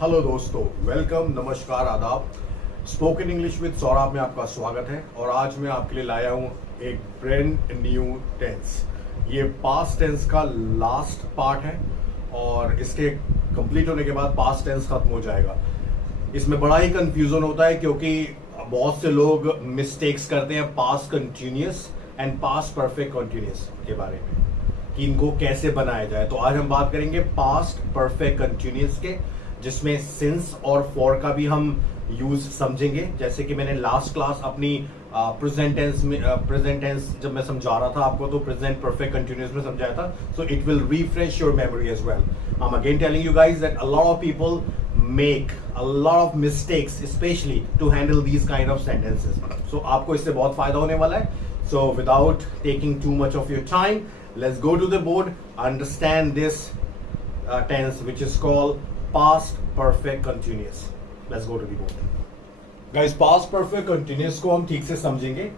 Hello दोस्तों, welcome, नमस्कार, आदाब। स्पोकन इंग्लिश विद सौरभ में आपका स्वागत है। और आज मैं आपके लिए लाया हूँ एक ब्रांड न्यू टेंस। ये पास्ट टेंस का लास्ट पार्ट है और इसके कंप्लीट होने के बाद पास्ट टेंस खत्म हो जाएगा। इसमें बड़ा ही कंफ्यूजन होता है क्योंकि बहुत से लोग मिस्टेक्स करते हैं past continuous and past perfect continuous के बारे में कि इनको कैसे बनाया जाए। तो आज हम बात करेंगे पास्ट परफेक्ट कंटिन्यूअस के, जिसमें सिंस और फॉर का भी हम यूज समझेंगे। जैसे कि मैंने लास्ट क्लास अपनी प्रेजेंट टेंस जब मैं समझा रहा था आपको, तो प्रेजेंट परफेक्ट कंटिन्यूअस में समझाया था। So it will refresh your memory as well. I am again telling you guys that a lot of people make a lot of mistakes especially to handle these kind of sentences. So आपको इससे बहुत फायदा होने वाला है। So without taking too much of your time, let's go to the board, understand this tense which is called past perfect continuous. Let's go to the board. Guys, past perfect continuous को हम ठीक से समझेंगे।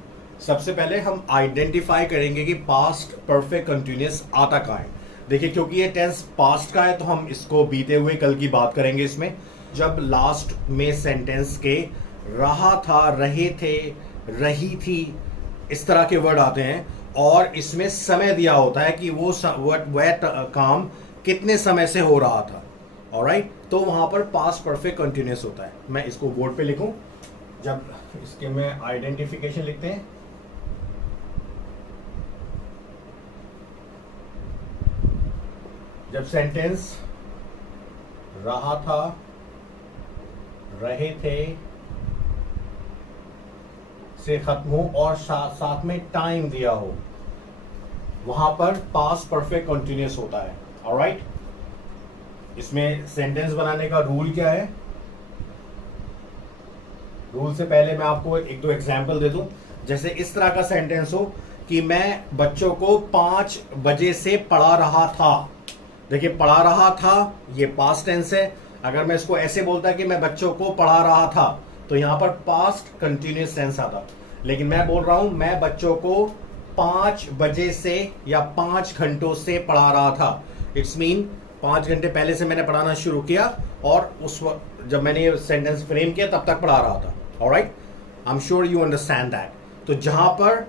सबसे पहले हम identify करेंगे कि past perfect continuous आता कहाँ है। देखिए, क्योंकि ये टेंस पास्ट का है तो हम इसको बीते हुए कल की बात करेंगे। इसमें जब लास्ट में सेंटेंस के रहा था, रहे थे, रही थी, इस तरह के वर्ड आते हैं और इसमें समय दिया होता है कि वह काम कितने समय से हो रहा था। ऑलराइट, तो वहां पर पास्ट परफेक्ट कंटिन्यूअस होता है। मैं इसको बोर्ड पे लिखूं, जब इसके में आइडेंटिफिकेशन लिखते हैं, जब सेंटेंस रहा था, रहे थे से खत्म हो और साथ में टाइम दिया हो, वहां पर पास्ट परफेक्ट कंटिन्यूअस होता है। ऑलराइट, इसमें सेंटेंस बनाने का रूल क्या है? रूल से पहले मैं आपको एक दो एग्जांपल दे दूं। जैसे इस तरह का सेंटेंस हो कि मैं बच्चों को 5 बजे से पढ़ा रहा था। देखिए, पढ़ा रहा था ये पास्ट टेंस है। अगर मैं इसको ऐसे बोलता कि मैं बच्चों को पढ़ा रहा था, तो यहां पर पास्ट कंटिन्यूअस टेंस आता। लेकिन मैं बोल रहा हूं मैं बच्चों को 5 बजे से या 5 घंटों से पढ़ा रहा था। इट्स मीन 5 घंटे पहले से मैंने पढ़ाना शुरू किया और उस वक्त जब मैंने ये सेंटेंस फ्रेम किया तब तक पढ़ा रहा था। Alright, I am sure you understand that. तो जहां पर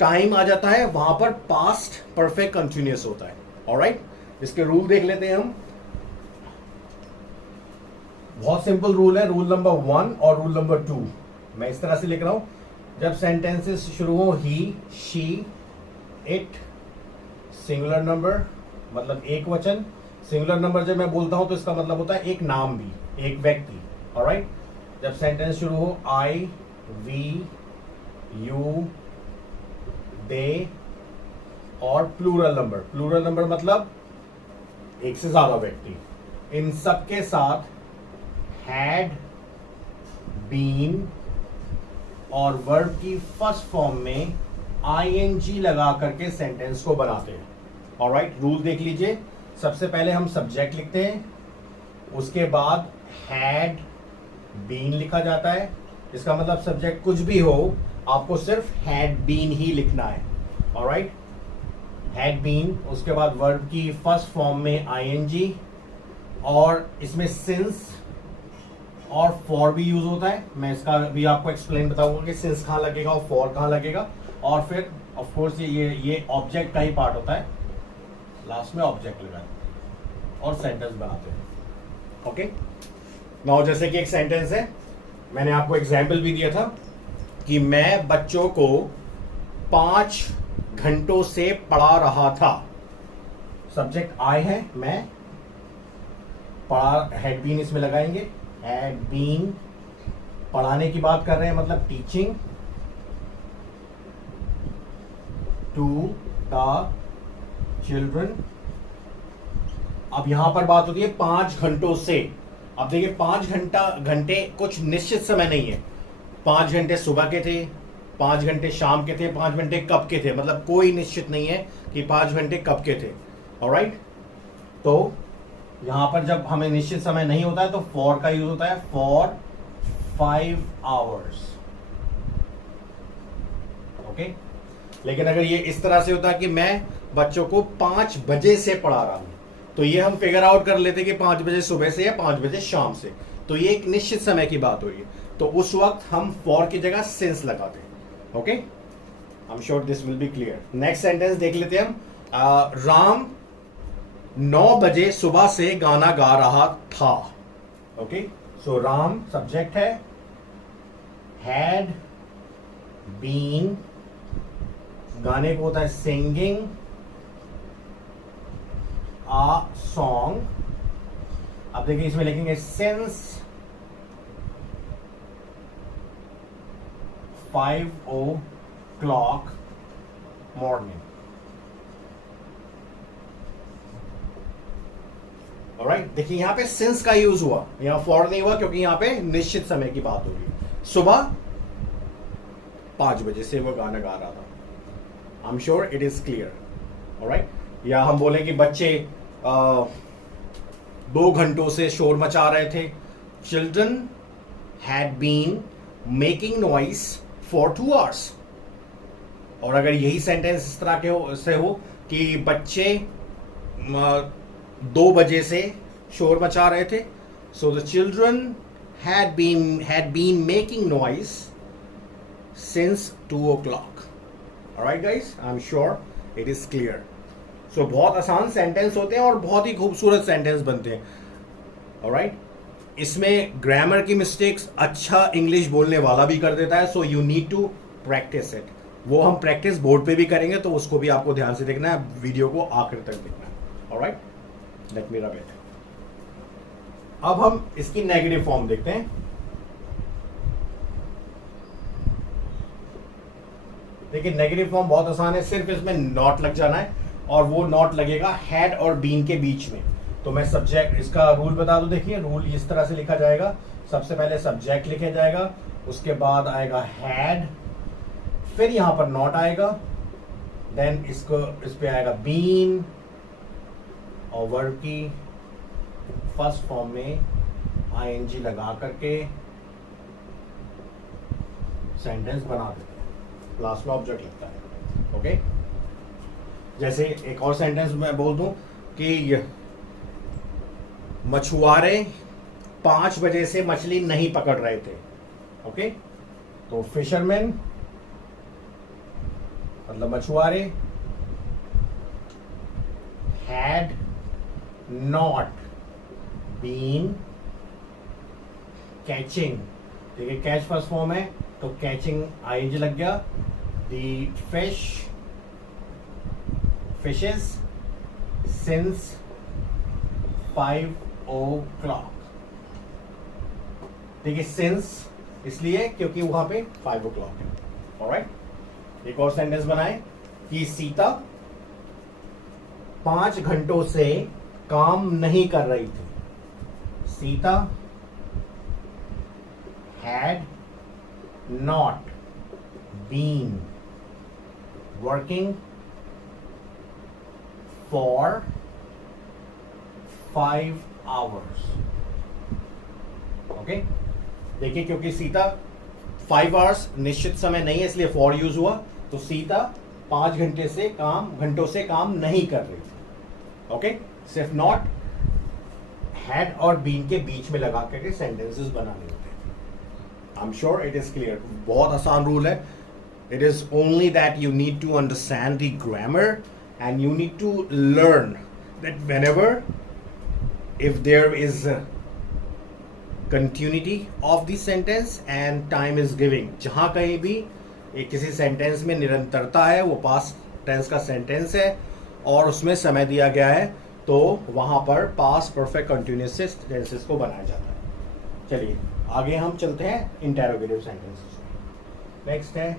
टाइम आ जाता है वहां पर पास्ट परफेक्ट कंटिन्यूअस होता है। ऑलराइट, इसके रूल देख लेते हैं हम। बहुत सिंपल रूल है, रूल नंबर 1 और रूल नंबर 2। मैं इस तरह से लिख रहा हूं, जब सेंटेंसेस शुरू हो ही, शी, इट, सिंगुलर नंबर मतलब एक वचन। सिंगुलर नंबर जब मैं बोलता हूं तो इसका मतलब होता है एक नाम भी, एक व्यक्ति। ऑलराइट, जब सेंटेंस शुरू हो आई, वी, यू, दे और प्लूरल नंबर। प्लूरल नंबर मतलब एक से ज्यादा व्यक्ति। इन सब के साथ हैड, बीन और वर्ब की फर्स्ट फॉर्म में आईएनजी लगा करके सेंटेंस को बनाते हैं। ऑलराइट, रूल देख लीजिए। सबसे पहले हम सब्जेक्ट लिखते हैं, उसके बाद हैड, बीन लिखा जाता है। इसका मतलब सब्जेक्ट कुछ भी हो, आपको सिर्फ हैड बीन ही लिखना है। ऑलराइट, हैड बीन, उसके बाद वर्ब की फर्स्ट फॉर्म में आईएनजी, और इसमें सिंस और फॉर भी यूज होता है। मैं इसका भी आपको एक्सप्लेन बताऊंगा कि सिंस कहां लगेगा और फॉर कहां लगेगा। और फिर ऑफ कोर्स ये ऑब्जेक्ट का ही पार्ट होता है। लास्ट में ऑब्जेक्ट लगाते और सेंटेंस बनाते हैं। ओके, नाउ जैसे कि एक सेंटेंस है, मैंने आपको एग्जाम्पल भी दिया था कि मैं बच्चों को 5 घंटों से पढ़ा रहा था। सब्जेक्ट आई है, मैं, पढ़ा, हैड बीन इसमें लगाएंगे। हैड बीन, पढ़ाने की बात कर रहे हैं मतलब टीचिंग टू द चिल्ड्रन। अब यहां पर बात होती है 5 घंटों से। अब देखिए, 5 घंटे कुछ निश्चित समय नहीं है। 5 घंटे सुबह के थे, 5 घंटे शाम के थे, 5 घंटे कब के थे, मतलब कोई निश्चित नहीं है कि 5 घंटे कब के थे। ऑलराइट, तो यहां पर जब हमें निश्चित समय नहीं होता है तो फॉर का यूज होता है, फॉर 5 आवर्स। ओके, लेकिन अगर ये इस तरह से होता है कि मैं बच्चों को 5 बजे से पढ़ा रहा हूं, तो ये हम फिगर आउट कर लेते कि 5 बजे सुबह से या 5 बजे शाम से, तो ये एक निश्चित समय की बात हो रही है, तो उस वक्त हम फॉर की जगह सिंस लगाते हैं। Okay, I am sure this will be clear. Next sentence देख लेते हैं हम। राम 9 बजे सुबह से गाना गा रहा था। ओके, सो राम सब्जेक्ट है, हैड बीन, गाने को होता है सिंगिंग आ सॉन्ग। अब देखिए इसमें लिखेंगे सिंस 5 o'clock मॉर्निंग। ऑलराइट, देखिए यहां पे सिंस का यूज हुआ, यहां फॉर नहीं हुआ क्योंकि यहां पे निश्चित समय की बात हो रही है। सुबह 5 बजे से वो गाना गा रहा था। आई am sure it is clear. Alright, या हम बोले कि बच्चे 2 घंटों से शोर मचा रहे थे। Children had been making noise for 2 hours। और अगर यही सेंटेंस इस तरह के से हो कि बच्चे 2 बजे से शोर मचा रहे थे, so the children had been making noise since 2 o'clock। Alright guys, I am sure it is clear. So बहुत आसान सेंटेंस होते हैं और बहुत ही खूबसूरत सेंटेंस बनते हैं। ऑलराइट, इसमें ग्रामर की मिस्टेक्स अच्छा इंग्लिश बोलने वाला भी कर देता है, so you need to practise it. वो हम प्रैक्टिस बोर्ड पे भी करेंगे, तो उसको भी आपको ध्यान से देखना है, वीडियो को आखिर तक देखना है। Alright, let me rub it. अब हम इसकी नेगेटिव फॉर्म देखते हैं। देखिए नेगेटिव फॉर्म बहुत आसान है, सिर्फ इसमें नॉट लग जाना है और वो नॉट लगेगा हैड और बीन के बीच में। तो मैं सब्जेक्ट, इसका रूल बता दूं। देखिए रूल इस तरह से लिखा जाएगा, सबसे पहले सब्जेक्ट लिखा जाएगा, उसके बाद आएगा हैड, फिर यहां पर नॉट आएगा, देन इसको इस पे आएगा बीन और वर्ब की फर्स्ट फॉर्म में आईएनजी लगा करके सेंटेंस बना देते हैं, लास्ट में ऑब्जेक्ट लगता है। ओके, जैसे एक और सेंटेंस मैं बोल दूं कि मछुआरे 5 बजे से मछली नहीं पकड़ रहे थे। ओके, तो फिशरमैन मतलब मछुआरे हैड नॉट बीन कैचिंग। देखिए कैच फर्स्ट फॉर्म है तो कैचिंग आईएनजी लग गया। The fishes since 5 o'clock। देखिए सिंस इसलिए क्योंकि वहां पे 5 o'clock है। ऑलराइट, एक और सेंटेंस बनाए कि सीता 5 घंटों से काम नहीं कर रही थी। Sita had not been working for 5 hours। Okay, देखिए क्योंकि सीता 5 hours निश्चित समय नहीं है इसलिए फॉर यूज हुआ, तो सीता 5 घंटों से काम नहीं कर रही थी। ओके, सिर्फ नॉट हैड और बीन के बीच में लगा करके सेंटेंसेस बनाने होते हैं। आई am sure it is clear. बहुत आसान रूल है। It is only that you need to understand the grammar and you need to learn that whenever, if there is a continuity of the sentence and time is giving, जहाँ कहीं भी एक किसी sentence में निरंतरता है, वो पास्ट टेंस का सेंटेंस है और उसमें समय दिया गया है, तो वहाँ पर पास्ट परफेक्ट कंटिन्यूअस टेंसेस को बनाया जाता है। चलिए आगे हम चलते हैं इंटेरोगेटिव सेंटेंसेस में। नेक्स्ट है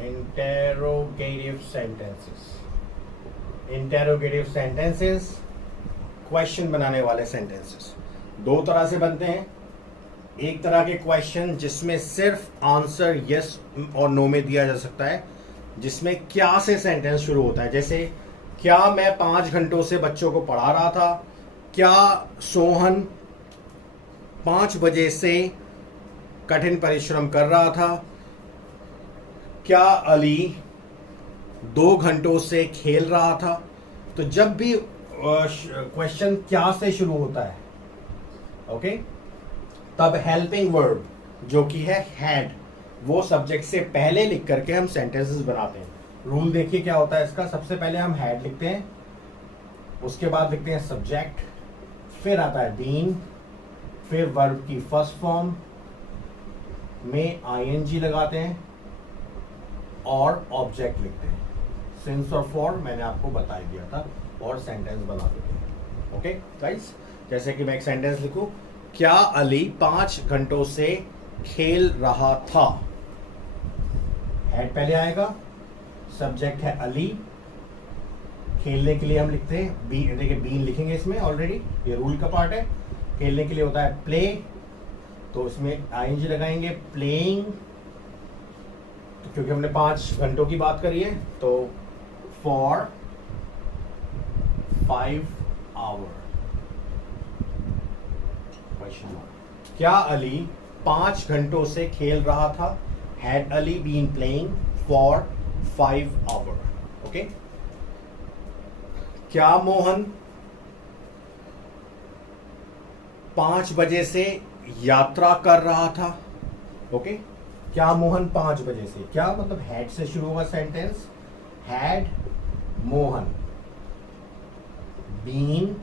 interrogative sentences. Interrogative sentences question बनाने वाले सेंटेंसेस दो तरह से बनते हैं। एक तरह के क्वेश्चन जिसमें सिर्फ आंसर यस और नो में दिया जा सकता है, जिसमें क्या से सेंटेंस शुरू होता है, जैसे क्या मैं 5 घंटों से बच्चों को पढ़ा रहा था, क्या सोहन 5 बजे से कठिन परिश्रम कर रहा था, क्या अली 2 घंटों से खेल रहा था। तो जब भी क्वेश्चन क्या से शुरू होता है, ओके, तब हेल्पिंग वर्ब जो कि है हैड, वो सब्जेक्ट से पहले लिख करके हम सेंटेंसेस बनाते हैं। रूल देखिए क्या होता है इसका। सबसे पहले हम हैड लिखते हैं, उसके बाद लिखते हैं सब्जेक्ट, फिर आता है बीन, फिर वर्ब की फर्स्ट फॉर्म में आईएनजी लगाते हैं और ऑब्जेक्ट लिखते हैं। सिंस और फॉर मैंने आपको बता दिया था, और सेंटेंस बना देते हैं। ओके गाइस, जैसे कि मैं एक सेंटेंस लिखूं, क्या अली 5 घंटों से खेल रहा था। हेड पहले आएगा, सब्जेक्ट है अली, खेलने के लिए हम लिखते हैं बी, देखिए बीन लिखेंगे इसमें ऑलरेडी, ये रूल का पार्ट है। खेलने के लिए होता है प्ले, तो इसमें आईएनजी लगाएंगे, प्लेइंग, क्योंकि हमने 5 घंटों की बात करी है, तो फॉर 5 आवर। क्या अली 5 घंटों से खेल रहा था। Had Ali been playing for 5 hour. Okay, क्या मोहन 5 बजे से यात्रा कर रहा था। ओके, क्या मोहन 5 बजे से, क्या मतलब हैड से शुरू होगा sentence. Had Mohan been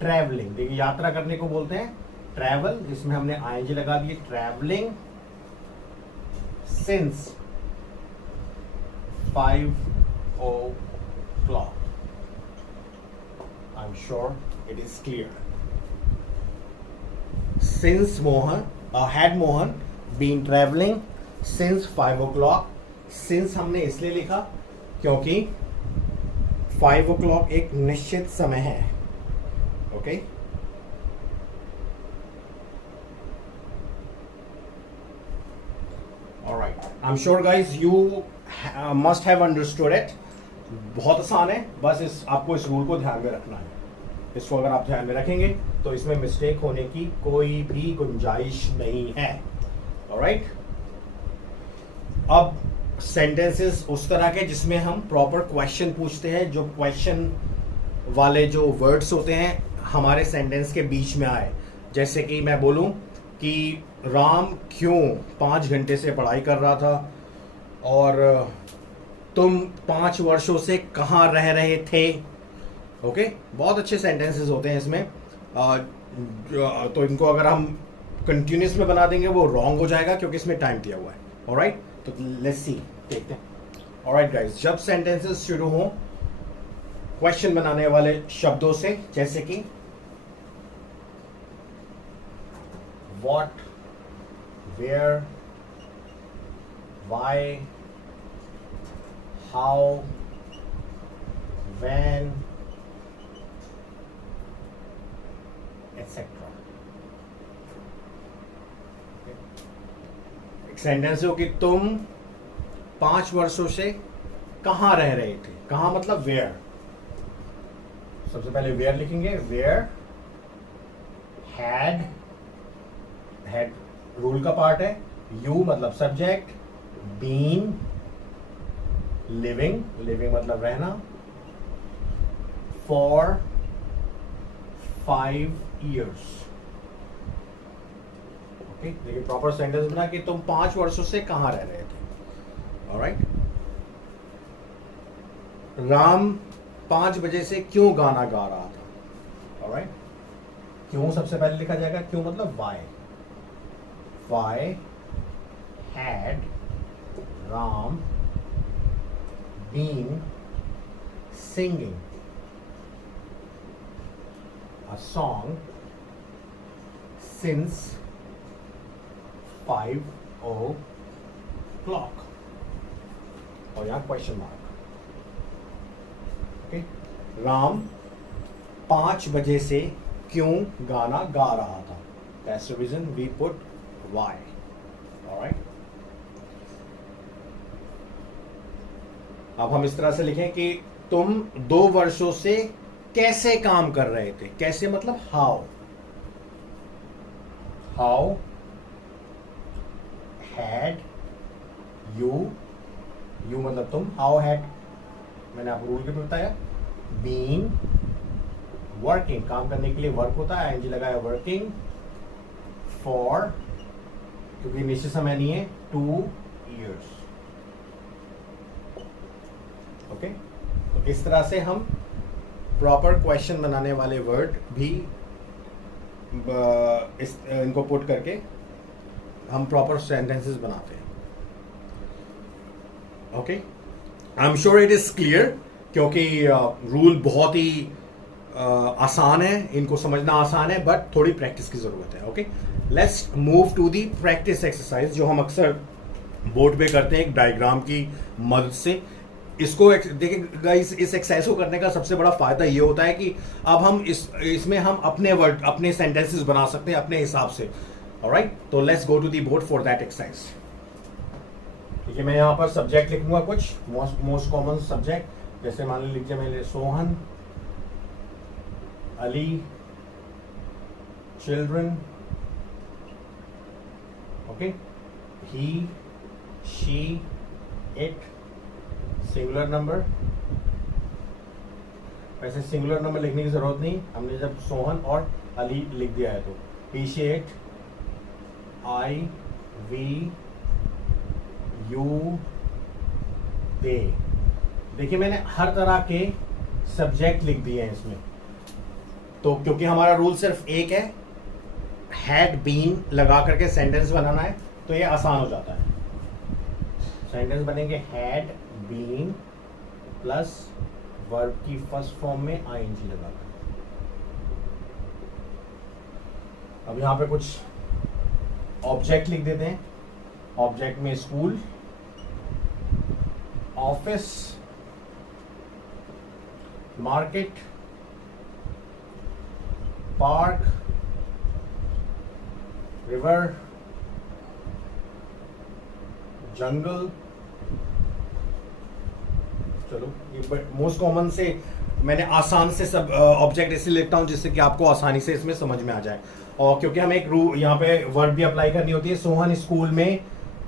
travelling, देखिए यात्रा करने को बोलते हैं ट्रैवल, इसमें हमने आईएनजी लगा दिए, travelling since 5 o'clock। I am sure it is clear. Since Mohan, had Mohan been travelling since 5 o'clock। Since हमने इसलिए लिखा क्योंकि 5 o'clock एक निश्चित समय है। Okay, alright, I am sure guys you must have understood it. बहुत आसान है, बस आपको इस रूल को ध्यान में रखना है। इसको अगर आप ध्यान में रखेंगे तो इसमें मिस्टेक होने की कोई भी गुंजाइश नहीं है। ऑलराइट, अब सेंटेंसेस उस तरह के जिसमें हम प्रॉपर क्वेश्चन पूछते हैं, जो क्वेश्चन वाले जो वर्ड्स होते हैं हमारे सेंटेंस के बीच में आए। जैसे कि मैं बोलूं कि राम क्यों 5 घंटे से पढ़ाई कर रहा था, और तुम 5 वर्षों से कहाँ रह रहे थे। ओके, बहुत अच्छे सेंटेंसेस होते हैं इसमें। तो इनको अगर हम कंटिन्यूस में बना देंगे वो रॉन्ग हो जाएगा, क्योंकि इसमें टाइम दिया हुआ है। ऑलराइट, तो लेट्स सी, देखते हैं। ऑलराइट गाइस, जब सेंटेंसेस शुरू हों क्वेश्चन बनाने वाले शब्दों से, जैसे कि what, where, why, how, when, etcetera. एक सेंटेंस हो कि तुम 5 वर्षों से कहाँ रह रहे थे। कहाँ मतलब वेयर। सबसे पहले वेयर लिखेंगे, वेयर, हैड, हैड रूल का पार्ट है, यू मतलब सब्जेक्ट, बीन लिविंग, लिविंग मतलब रहना, फॉर 5 years। ओके, देखिए प्रॉपर सेंटेंस बना कि तुम 5 वर्षों से कहां रह रहे थे। ऑलराइट, राम 5 बजे से क्यों गाना गा रहा था। ऑलराइट, क्यों सबसे पहले लिखा जाएगा, क्यों मतलब why. Why had Ram been singing a song since 5 o'clock, और यहां क्वेश्चन मार्क। ओके, राम 5 बजे से क्यों गाना गा रहा था। That's the reason we put why. Alright, अब हम इस तरह से लिखें कि तुम 2 वर्षों से कैसे काम कर रहे थे। कैसे मतलब how. How had you, you मतलब तुम, हाउ हैड मैंने आपको रूल के बताया, बीन वर्किंग, काम करने के लिए वर्क होता है, आईएनजी लगाया वर्किंग फॉर, क्योंकि निश्चित समय नहीं है, 2 years। ओके, तो इस तरह से हम प्रॉपर क्वेश्चन बनाने वाले वर्ड भी इनको पुट करके हम प्रॉपर सेंटेंसेस बनाते हैं। Okay, I am sure it is clear, क्योंकि रूल बहुत ही आसान है, इनको समझना आसान है, बट थोड़ी प्रैक्टिस की जरूरत है। Okay, let's move to the practice exercise, जो हम अक्सर बोर्ड पे करते हैं एक डायग्राम की मदद से। इसको देखिए गाइस, इस एक्सरसाइज को करने का सबसे बड़ा फायदा ये होता है कि अब हम इसमें हम अपने वर्ड, अपने सेंटेंसेस बना सकते हैं अपने हिसाब से। ऑलराइट, तो let's go to the board for that exercise. ठीक है, मैं यहाँ पर सब्जेक्ट लिखूंगा, कुछ मोस्ट कॉमन सब्जेक्ट, जैसे मान लीजिए मैंने Sohan, Ali, children, okay, he, she, it, singular number. वैसे सिंगुलर नंबर लिखने की जरूरत नहीं, हमने जब सोहन और अली लिख दिया है तो he, she, it, I, we, you, they. देखिए मैंने हर तरह के सब्जेक्ट लिख दिए हैं इसमें, तो क्योंकि हमारा रूल सिर्फ एक है, हैड बीन लगा करके सेंटेंस बनाना है, तो ये आसान हो जाता है। सेंटेंस बनेंगे हैड बीन प्लस वर्ब की फर्स्ट फॉर्म में आईएनजी लगाकर। अब यहां पे कुछ ऑब्जेक्ट लिख देते हैं। ऑब्जेक्ट में school, office, market, park, river, जंगल। चलो, ये मोस्ट कॉमन से मैंने आसान से सब ऑब्जेक्ट इसलिए लिखता हूं जिससे कि आपको आसानी से इसमें समझ में आ जाए। और क्योंकि हमें एक यहाँ पे वर्ड भी अप्लाई करनी होती है। सोहन स्कूल में,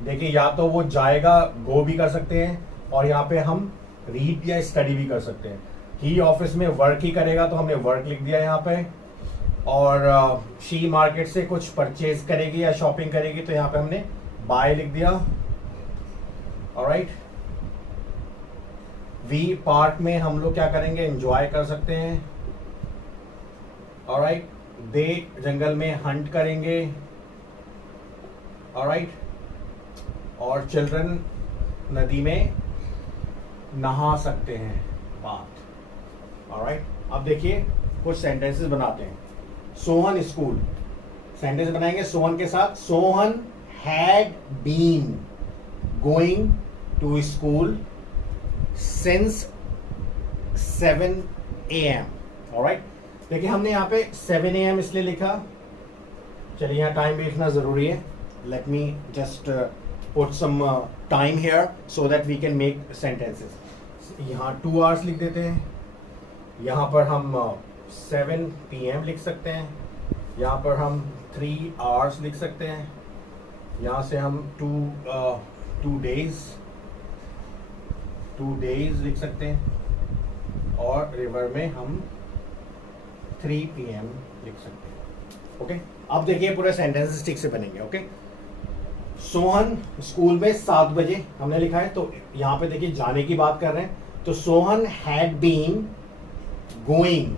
देखिए या तो वो जाएगा, गो भी कर सकते हैं, और यहाँ पे हम रीड या स्टडी भी कर सकते हैं। ही ऑफिस में वर्क ही करेगा, तो हमने वर्क लिख दिया यहाँ पे। और शी मार्केट से कुछ परचेज करेगी या शॉपिंग करेगी, तो यहाँ पे हमने बाय लिख दिया। ऑलराइट, वी पार्क में हम लोग क्या करेंगे, एंजॉय कर सकते हैं। ऑलराइट, दे जंगल में हंट करेंगे। ऑलराइट, और चिल्ड्रन नदी में नहा सकते हैं, बाथ। ऑलराइट, अब देखिए कुछ सेंटेंसेस बनाते हैं। सोहन स्कूल, सेंटेंस बनाएंगे सोहन के साथ। Sohan had been going to school since 7 AM। Alright, देखिए हमने यहाँ पे 7 AM इसलिए लिखा, चलिए यहाँ टाइम भी लिखना जरूरी है। Let me just put some time here so that we can make sentences. यहाँ 2 hours लिख देते हैं। यहाँ पर हम 7 PM लिख सकते हैं। यहाँ पर हम 3 hours लिख सकते हैं। यहाँ से हम 2 days लिख सकते हैं। और रिवर में हम 3 PM लिख सकते हैं। ओके, अब देखिए पूरे सेंटेंसेस ठीक से बनेंगे। ओके, सोहन स्कूल में 7 बजे हमने लिखा है, तो यहाँ पे देखिए जाने की बात कर रहे हैं, तो Sohan had been going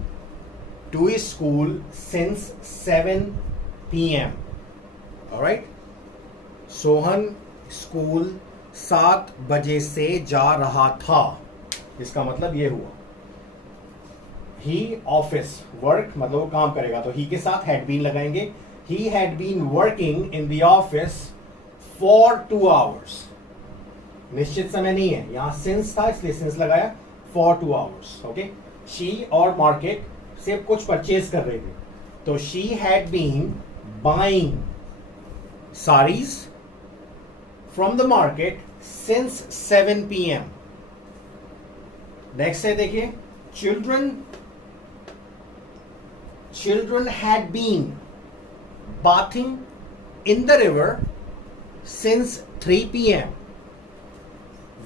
to school since 7 PM। Alright, Sohan school 7 बजे से जा रहा था, इसका मतलब ये हुआ। ही ऑफिस, वर्क मतलब वो काम करेगा, तो ही के साथ हैड बीन लगाएंगे। He had been working in the office for 2 hours। निश्चित समय नहीं है, यहां सिंस था इसलिए सिंस लगाया, फॉर 2 hours। ओके, शी और मार्केट से कुछ परचेज कर रहे थे, तो she had been buying saris from the market since 7 PM। Next है देखिए, children had been bathing in the river since 3 PM.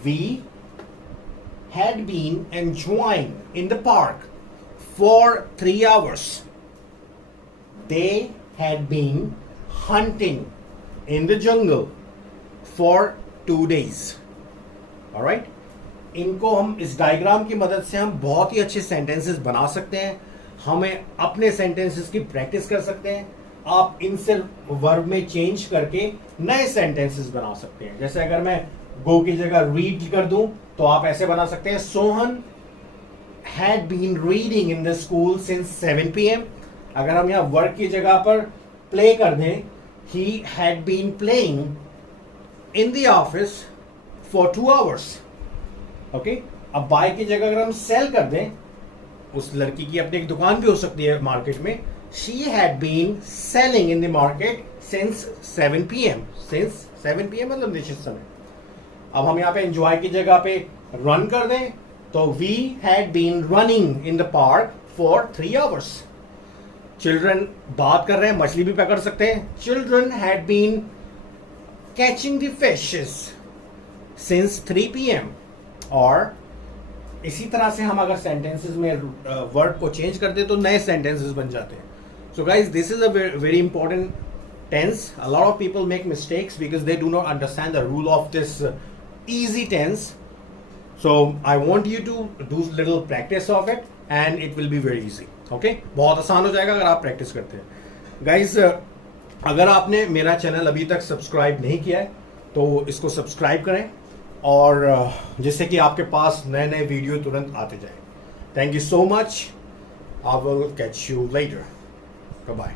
We had been enjoying in the park for 3 hours. They had been hunting in the jungle for 2 days. Alright? इनको हम इस diagram की मदद से हम बहुत ही अच्छे सेंटेंसेस बना सकते हैं. हमें अपने सेंटेंसेस की प्रैक्टिस कर सकते हैं. आप इनसे वर्ब में चेंज करके नए सेंटेंसेस बना सकते हैं. जैसे अगर मैं गो की जगह रीड कर दूं तो आप ऐसे बना सकते हैं, Sohan had been reading in the school since 7 p.m. अगर हम यहाँ वर्क की जगह पर प्ले कर दें, he had been playing in the office for 2 hours. Okay, अब बाय की जगह अगर हम सेल कर दें, उस लड़की की अपनी एक दुकान भी हो सकती है मार्केट में. She had been selling in the market since 7 p.m. Since 7 p.m. मतलब निश्चित समय. अब हम यहाँ पे एंजॉय की जगह पे रन कर दें तो we had been running in the park for 3 hours. Children बात कर रहे हैं, मछली भी पकड़ सकते हैं. Children had been catching the fishes since 3 p.m. और इसी तरह से हम अगर सेंटेंसेस में वर्ड को चेंज कर दे तो नए सेंटेंसेस बन जाते हैं. So guys, this is a very important tense. A lot of people make mistakes because they do not understand the rule of this easy tense. So I want you to do little practice of it and it will be very easy. Okay? बहुत आसान हो जाएगा अगर आप practice करते हैं. Guys, अगर आपने मेरा चैनल अभी तक सब्सक्राइब नहीं किया है तो इसको सब्सक्राइब करें और जिससे कि आपके पास नए नए वीडियो तुरंत आते जाए. Thank you so much. I will catch you later. Goodbye.